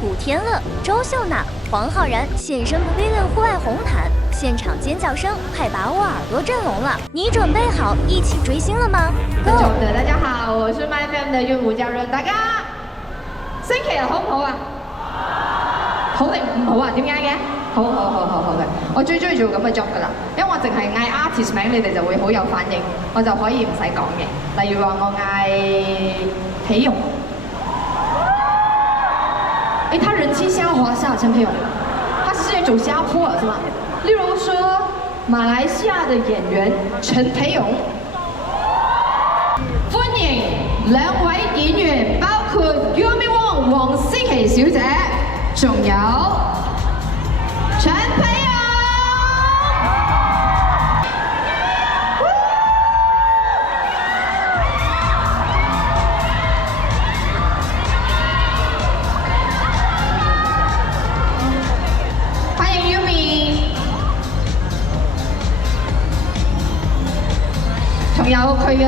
古天樂、周秀娜、黃浩然現身 Pavilion 戶外紅毯，現場尖叫聲快把我耳朵震聾了。你準備好一起追星了嗎 ？Go！ 大家好，我是 MyFM 的岳母家人，大家星期日好唔好啊？好定唔好啊？點解嘅？好嘅，我最中意做咁嘅 job 噶啦，因為我淨係嗌 artist 名，你哋就會好有反應，我就可以唔使講嘅。例如話我嗌裴勇，他人氣下滑下，陳裴勇，他事業走下坡了，是嗎？例如說馬來西亞的演員陳裴勇，歡迎兩位演員，包括 Yumi Wong 黃思琪小姐，仲有陳裴勇。歡迎 Yumi， 仲有佢嘅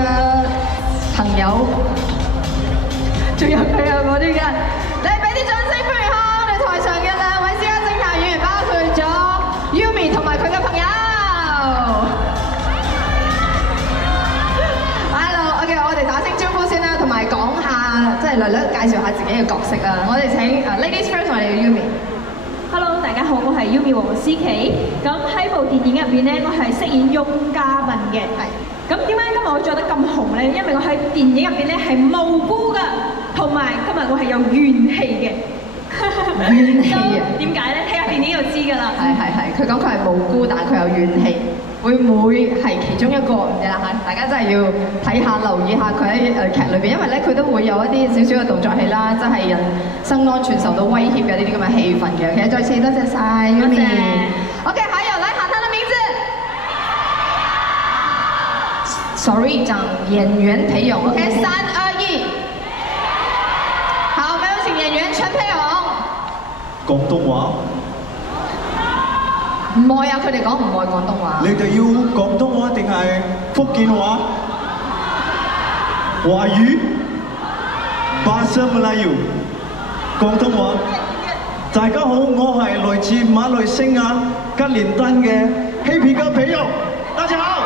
朋友，仲有佢嘅我啲人，你俾啲掌聲歡迎下我哋台上嘅兩位私家偵探演員，包括咗 Yumi 同埋佢嘅朋友。Hello，OK， 我哋打聲招呼先啦，同埋講下，即係略略介紹下自己嘅角色啊。我哋請Ladies First， 我哋嘅 Yumi。Hello， 大家好，我係 Yumi 黃思琪。咁喺部電影入邊咧，我係飾演翁嘉敏嘅。係。咁點解今日我着得咁紅咧？因為我喺電影入邊咧係無辜噶，同埋今日我係有怨氣嘅。怨氣啊？點解咧？睇下電影就知㗎啦。係，佢講佢係無辜，但係佢有怨氣，會唔會係其中一個唔知啦嚇？大家真係要睇下、留意下佢喺劇裏邊，因為咧佢都會有一啲少少嘅動作戲啦，即係人身安全受到威脅嘅呢啲咁嘅氣氛嘅。其實再次多謝晒 Yumi。OK， 還有來喊他的名字。Sorry， 講演員裴勇。OK， 3、2、1。好，我們有請演員陳裴勇。廣東話。唔愛啊！佢哋講唔愛廣東話。你哋要廣東話定係福建話？華語？巴沙馬來語？廣東話。大家好，我係來自馬來西亞吉連丹嘅嬉皮哥裴勇，大家好。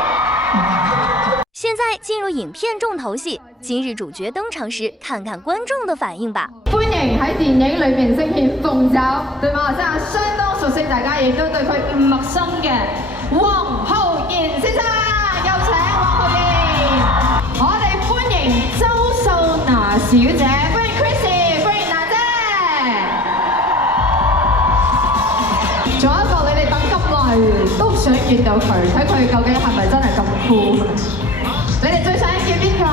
現在進入影片重頭戲，今日主角登場時，看看觀眾的反應吧。歡迎喺電影裏面飾演鳳爪，對馬來西亞相當熟悉，大家亦都對佢唔陌生嘅黃浩然先生，有請黃浩然。我哋歡迎周秀娜小姐，歡迎 Chrissy， 歡迎娜姐。仲有一個你哋等咁耐都想見到佢，睇佢究竟係咪真係咁酷？你哋最想見邊個啊？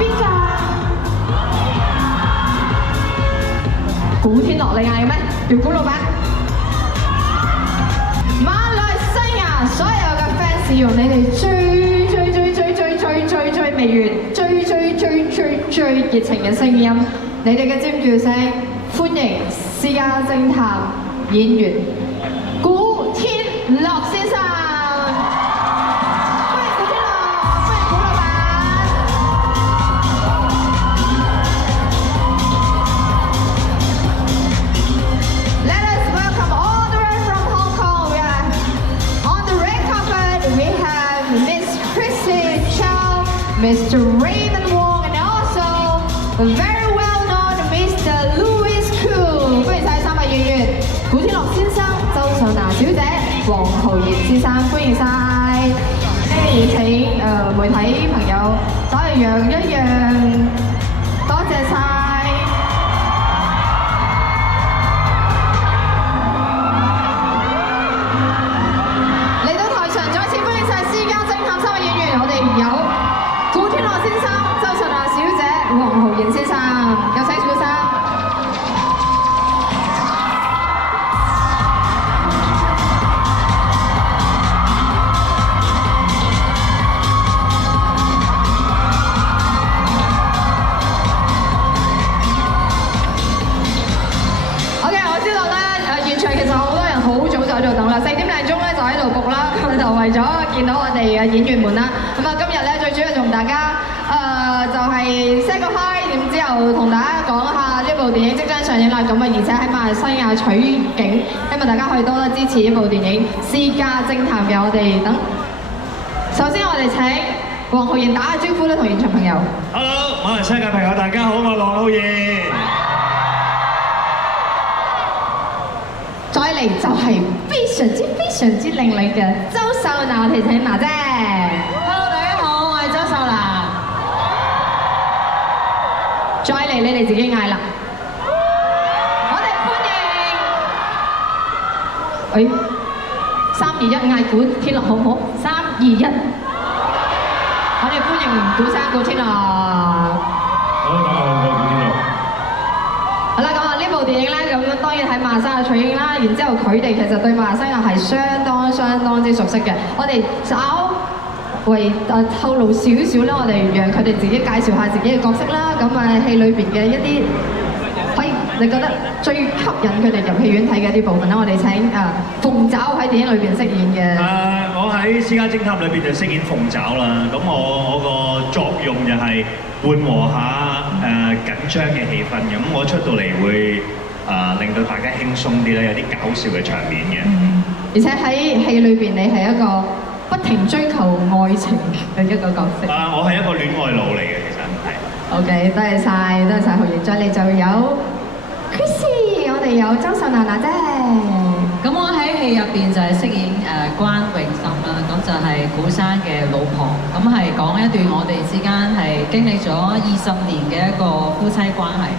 邊個啊？古天樂你嗌嘅咩？叫古老闆。馬來西亞所有嘅 fans 用你哋最未完、最熱情嘅聲音，你哋嘅尖叫聲，歡迎私家偵探演員古天樂先生。Mr. Raymond Wong and also very well known Mr. Louis Koo， 歡迎晒三位演員，古天樂先生、周秀娜小姐、黃浩然先生，歡迎晒。有請媒體朋友稍微讓一讓，多謝晒。嚟到台上，再次歡迎晒私家偵探三位演員，我哋有古天樂先生、周秀娜小姐、黃浩然先生，有請小生。OK， 我知道咧，現場其實好多人好早就喺度等啦，4點零鐘咧就喺度焗啦，咁就為咗見到我哋嘅演員們啦。咁啊，今日咧最主要同大家就係 say 個 hi， 然之後同大家講下呢部電影即將上映啦。咁啊，而且喺馬來西亞取景，希望大家可以多多支持呢部電影《私家偵探》嘅。我哋等，首先我哋請黃浩然打下招呼啦，同現場朋友。Hello， 馬來西亞朋友大家好，我係黃浩然。再嚟就係非常之靚女嘅周秀娜，我哋請娜姐。Hello， 大家好，我係周秀娜。再嚟你哋自己嗌啦。我哋歡迎，3、2、1嗌古天樂好唔好？3、2、1，我哋歡迎古生古天樂。好，大家好，我係古天樂。好啦，咁啊呢部電影咧，咁當然喺馬來西亞取景啦，然之後佢哋其實對馬來西亞係相當之熟悉嘅。我哋稍為透露少少咧，我哋讓佢哋自己介紹下自己嘅角色啦。咁啊戲裏邊嘅一啲，可以你覺得最吸引佢哋入戲院睇嘅一啲部分啦，我哋請鳳爪喺電影裏邊飾演嘅。我喺《私家偵探》裏邊就飾演鳳爪啦。咁我個作用就係緩和下緊張嘅氣氛。咁我出到嚟會令到大家輕鬆啲咧，有啲搞笑嘅場面嘅。而且喺戲裏邊，你係一個不停追求愛情嘅一個角色。我係一個戀愛腦嚟嘅，其實係。OK， 多謝晒浩然，再嚟就有 Chrissy， 我哋有周秀娜娜姐。咁我喺戲入邊就係飾演關詠琛啦，咁就係古生嘅老婆，咁係講一段我哋之間係經歷咗20年嘅一個夫妻關係。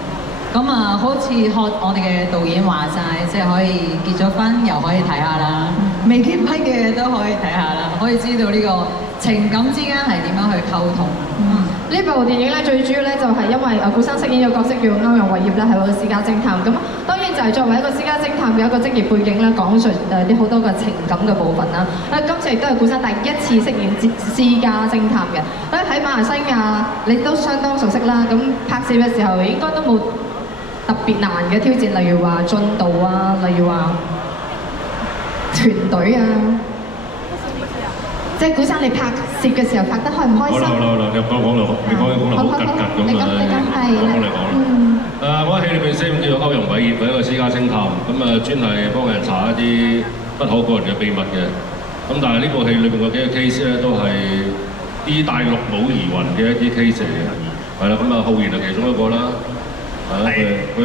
咁啊，好似學我哋嘅導演話齋，即係可以結咗婚又可以睇下啦，未結婚嘅都可以睇下啦，可以知道呢個情感之間係點樣去溝通。呢部電影咧最主要咧就係因為古生飾演嘅角色叫歐陽偉業咧係我嘅私家偵探，咁當然就係作為一個私家偵探嘅一個職業背景咧，講述啲好多嘅情感嘅部分啦。今次亦都係古生第一次飾演私家偵探嘅，所以喺馬來西亞你都相當熟悉啦。咁拍攝嘅時候應該都冇特別難嘅挑戰，例如話進度啊，例如話團隊啊。即係古生，你拍攝嘅時候拍得開唔開心？好啦，入講嚟，你講嚟好緊咁啊！講嚟講。我喺戲裏邊飾演叫做歐陽偉業，係一個私家偵探，咁專係幫人查一啲不可告人嘅秘密嘅。咁但係呢部戲裏邊嗰幾個 case 咧，都係啲大陸冇疑雲嘅一啲 case 嚟嘅。係啦，咁浩然係其中一個啦。佢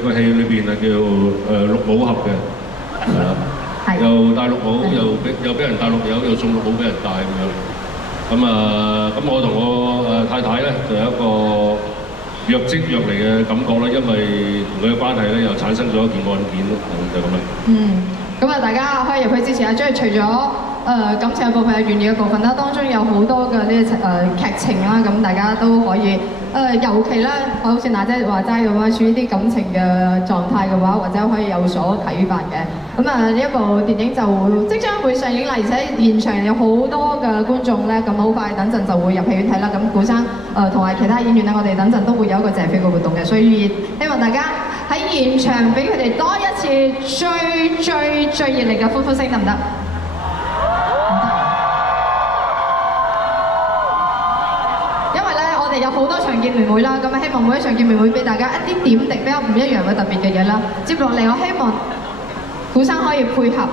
個戲裏邊係叫綠帽俠嘅，係啦。又戴綠帽，又俾人戴綠油，又送綠帽俾人戴咁樣。咁我同我太太咧就有一個若即若離嘅感覺啦，因為同佢嘅關係咧又產生咗一件案件咯，就咁樣。咁大家可以入去支持下，即係除咗感情嘅部分、有懸疑嘅部分啦，當中有好多嘅呢劇情啦，咁大家都可以尤其咧，好似娜姐話齋咁樣，處於啲感情嘅狀態嘅話，或者可以有所啟發嘅。咁呢一部電影就即將會上映啦，而且現場有好多嘅觀眾咧，咁好快等陣就會入戲院睇啦。咁古生同埋其他演員咧，我哋等陣都會有一個謝飛嘅活動嘅，所以希望大家喺現場俾佢哋多一次最熱烈嘅歡呼聲，得唔得？因為咧，我哋有好多場見面會啦，咁希望每一場見面會俾大家一啲點滴比較唔一樣嘅特別嘅嘢啦。接落嚟，我希望古生可以配合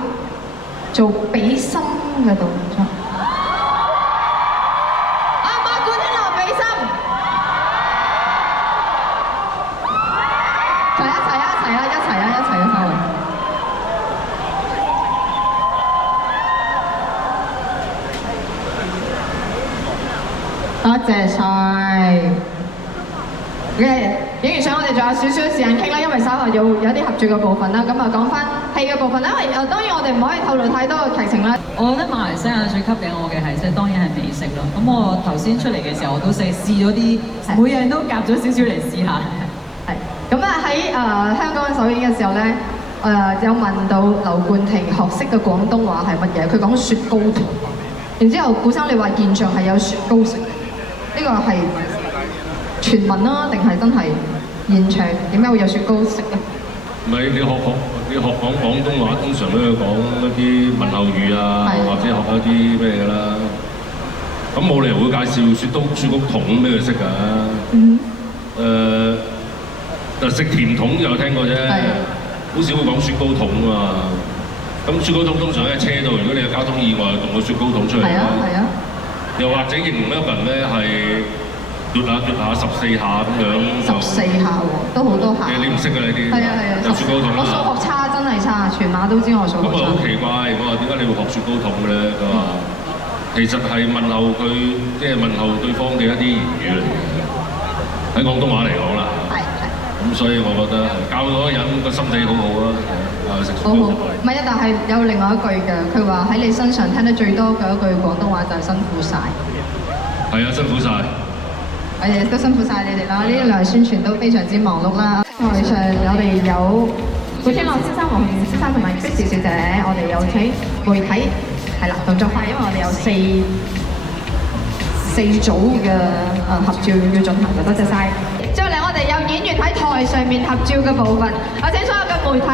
做比心嘅動作。古天樂比心，就一齊啊！收尾。多謝晒。影完相我哋仲有少少時間傾啦，因為稍後有啲合作嘅部分啦。咁講翻戲嘅部分啦，因為當然我哋唔可以透露太多嘅劇情啦。我覺得馬來西亞最吸引我嘅係當然係美食咯。咁我頭先出嚟嘅時候，我都試咗啲，每樣都夾咗少少嚟試下。係。咁喺香港首映嘅時候咧，有問到劉冠廷學識嘅廣東話係乜嘢？佢講雪糕糖。然之後古生你話現場係有雪糕食，呢個係傳聞啦，定係真係現場點解會有雪糕食咧？唔係你學講廣東話，通常都要講一啲問候語啊，或者學一啲咩㗎啦。咁冇理由會介紹雪糕筒俾佢識㗎。但食甜筒有聽過啫，好少會講雪糕筒啊嘛。咁雪糕筒通常喺車度，如果你有交通意外，動個雪糕筒出嚟啦。係啊。又或者形容一個人咧係嘟下14下咁樣。14下喎，都好多下。你唔識㗎呢啲。係啊。就雪糕筒。我數學差真係差，全馬都知我數學差。咁啊好奇怪，我話點解你會學雪糕筒嘅咧？佢話其實係問候佢，即係問候對方嘅一啲言語嚟嘅。喺廣東話嚟講啦。咁所以我覺得教嗰個人個心地好好啊，食雪糕。好，唔係啊，但係有另外一句嘅，佢話喺你身上聽得最多嘅一句廣東話就係辛苦晒。係啊，辛苦晒。我哋都辛苦晒你哋啦，呢一輪宣傳都非常之忙碌啦。台上我哋有古天樂先生、黃浩然先生同埋 Christy 小姐，我哋有請媒體係啦動作快，因為我哋有四組嘅合照要進行嘅，多謝晒。之後嚟我哋有演員喺台上面合照嘅部分，我請所有嘅媒體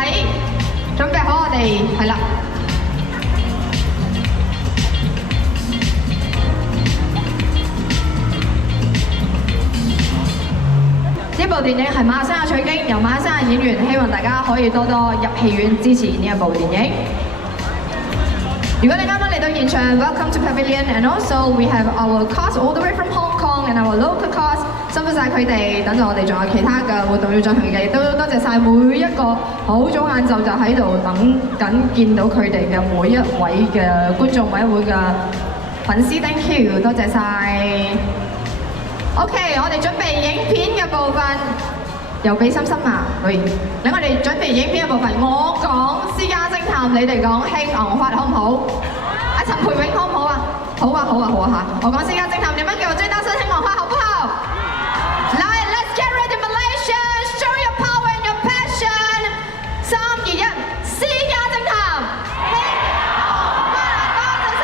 準備好，我哋係啦。呢部電影係馬來西亞取經，由馬來西亞演員，希望大家可以多多入戲院支持呢一部電影。如果你啱啱嚟到現場 ，Welcome to Pavilion and also we have our cast all the way from Hong Kong and our local cast， 辛苦晒佢哋，等陣我哋仲有其他嘅活動要進行嘅，亦都多謝晒每一個好早晏晝就喺度等緊見到佢哋嘅每一位嘅觀眾，每一位嘅粉絲 ，thank you， 多謝晒。OK， 我哋準備影片嘅部分。又俾心心啊，喂！等我哋準備影片嘅部分，我講私家偵探，你哋講興牛發好唔好？阿陳培永好唔好啊？好啊嚇！我講私家偵探，你們給我最大聲興牛發好不好？來 ，Let's get ready Malaysia, show your power and your passion。3、2、1，私家偵探，興牛發，多謝晒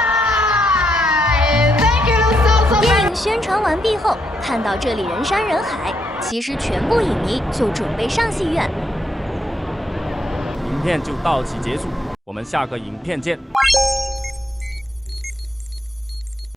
，Thank you so much。電影宣傳完畢後，看到這裡人山人海。其實全部影迷就準備上戲院。影片就到此結束，我們下個影片見。